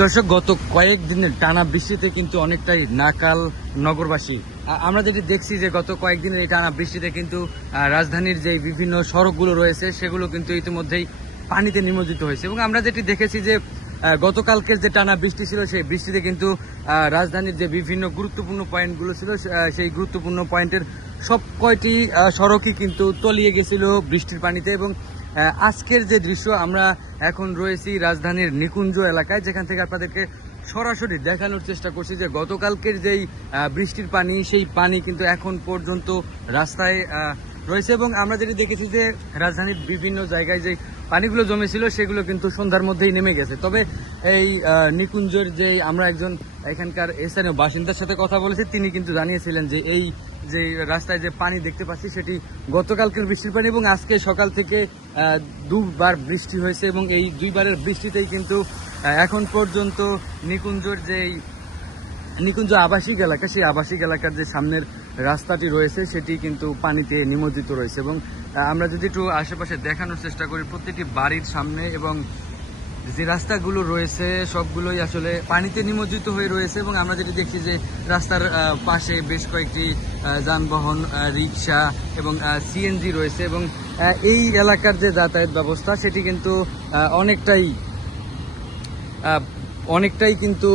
দর্শক, গত কয়েকদিনের টানা বৃষ্টিতে কিন্তু অনেকটাই নাকাল নগরবাসী। আমরা যেটি দেখছি যে গত কয়েকদিনের এই টানা বৃষ্টিতে কিন্তু রাজধানীর যে বিভিন্ন সড়কগুলো রয়েছে সেগুলো কিন্তু ইতিমধ্যেই পানিতে নিমজ্জিত হয়েছে। এবং আমরা যেটি দেখেছি যে গতকালকের যে টানা বৃষ্টি ছিল সেই বৃষ্টিতে কিন্তু রাজধানীর যে বিভিন্ন গুরুত্বপূর্ণ পয়েন্টগুলো ছিল সেই গুরুত্বপূর্ণ পয়েন্টের সব কয়টি সড়কই কিন্তু তলিয়ে গেছিল বৃষ্টির পানিতে। এবং আজকের যে দৃশ্য, আমরা এখন রয়েছি রাজধানীর নিকুঞ্জ এলাকায়, যেখান থেকে আপনাদেরকে সরাসরি দেখানোর চেষ্টা করছি যে গতকালকের যেই বৃষ্টির পানি, সেই পানি কিন্তু এখন পর্যন্ত রাস্তায় রয়েছে। এবং আমরা যেটি দেখেছি যে রাজধানীর বিভিন্ন জায়গায় যে পানিগুলো জমেছিল সেগুলো কিন্তু সন্ধ্যার মধ্যেই নেমে গেছে। তবে এই নিকুঞ্জের যে আমরা একজন এখানকার স্থানীয় বাসিন্দার সাথে কথা বলেছি, তিনি কিন্তু জানিয়েছিলেন যে এই যে রাস্তায় যে পানি দেখতে পাচ্ছি সেটি গতকালকের বৃষ্টির পানি, এবং আজকে সকাল থেকে দুবার বৃষ্টি হয়েছে। এবং এই দুইবারের বৃষ্টিতেই কিন্তু এখন পর্যন্ত নিকুঞ্জ আবাসিক এলাকা, সেই আবাসিক এলাকার যে সামনের রাস্তাটি রয়েছে সেটি কিন্তু পানিতে নিমজ্জিত রয়েছে। এবং আমরা যদি একটু আশেপাশে দেখানোর চেষ্টা করি, প্রত্যেকটি বাড়ির সামনে এবং যে রাস্তাগুলো রয়েছে সবগুলোই আসলে পানিতে নিমজ্জিত হয়ে রয়েছে। এবং আমরা যেটি দেখছি যে রাস্তার পাশে বেশ কয়েকটি যানবাহন, রিক্সা এবং সিএনজি রয়েছে। এবং এই এলাকার যে যাতায়াত ব্যবস্থা সেটি কিন্তু অনেকটাই কিন্তু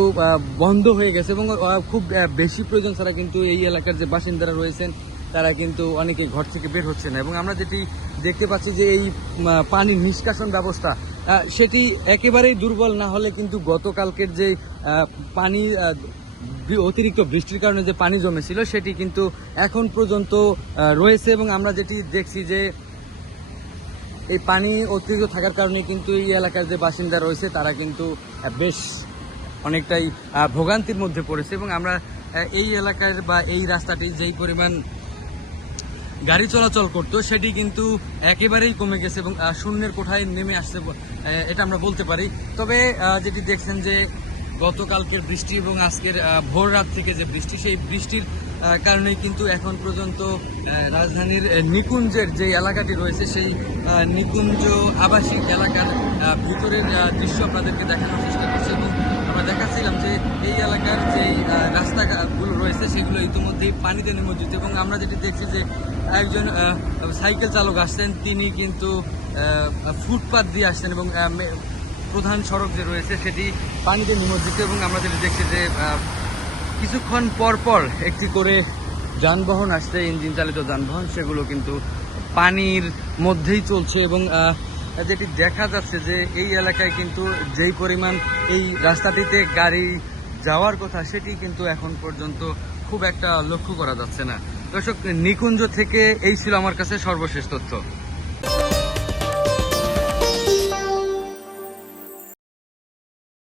বন্ধ হয়ে গেছে। এবং খুব বেশি প্রয়োজন ছাড়া কিন্তু এই এলাকার যে বাসিন্দারা রয়েছেন তারা কিন্তু অনেকেই ঘর থেকে বের হচ্ছে না। এবং আমরা যেটি দেখতে পাচ্ছি যে এই পানির নিষ্কাশন ব্যবস্থা সেটি একেবারেই দুর্বল না হলে কিন্তু গতকালকের যে পানি অতিরিক্ত বৃষ্টির কারণে যে পানি জমেছিল সেটি কিন্তু এখন পর্যন্ত রয়েছে। এবং আমরা যেটি দেখছি যে এই পানি অতিরিক্ত থাকার কারণে কিন্তু এই এলাকার যে বাসিন্দা রয়েছে তারা কিন্তু বেশ অনেকটাই ভোগান্তির মধ্যে পড়েছে। এবং আমরা এই এলাকার বা এই রাস্তাটি যেই পরিমাণ গাড়ি চলাচল করতো সেটি কিন্তু একেবারেই কমে গেছে এবং শূন্যের কোঠায় নেমে আসছে, এটা আমরা বলতে পারি। তবে যেটি দেখছেন যে গতকালকের বৃষ্টি এবং আজকের ভোর রাত থেকে যে বৃষ্টি, সেই বৃষ্টির কারণেই কিন্তু এখন পর্যন্ত রাজধানীর নিকুঞ্জের যে এলাকাটি রয়েছে সেই নিকুঞ্জ আবাসিক এলাকার ভিতরের দৃশ্য আপনাদেরকে দেখানোর চেষ্টা করছি। এবং আমরা দেখাচ্ছিলাম যে এই এলাকার যে রাস্তাগুলো রয়েছে সেগুলো ইতিমধ্যেই পানিতে নিমজ্জিত। এবং আমরা যেটি দেখছি যে একজন সাইকেল চালক আসছেন, তিনি কিন্তু ফুটপাথ দিয়ে আসছেন এবং প্রধান সড়ক যে রয়েছে সেটি পানিতে নিমজ্জিত। এবং আমরা যেটি দেখছি যে কিছুক্ষণ পর পর একটি করে যানবাহন আসছে, ইঞ্জিন চালিত যানবাহন, সেগুলো কিন্তু পানির মধ্যেই চলছে। এবং যেটি দেখা যাচ্ছে যে এই এলাকায় কিন্তু যেই পরিমাণ এই রাস্তাটিতে গাড়ি যাওয়ার কথা সেটি কিন্তু এখন পর্যন্ত খুব একটা লক্ষ্য করা যাচ্ছে না। দর্শক, নিকুঞ্জ থেকে এই ছিল আমার কাছে সর্বশেষ তথ্য।